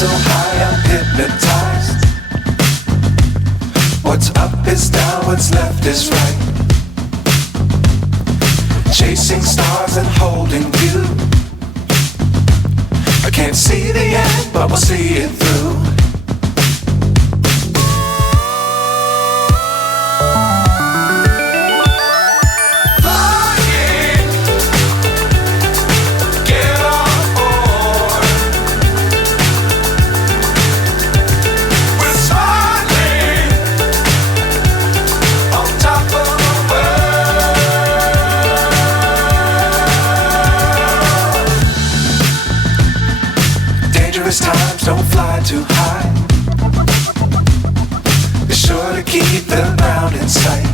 so high I'm hypnotized. What's up is down, what's left is right. Chasing stars and holding you. I can't see the end, but we'll see it through. Times don't fly too high. Be sure to keep the ground in sight.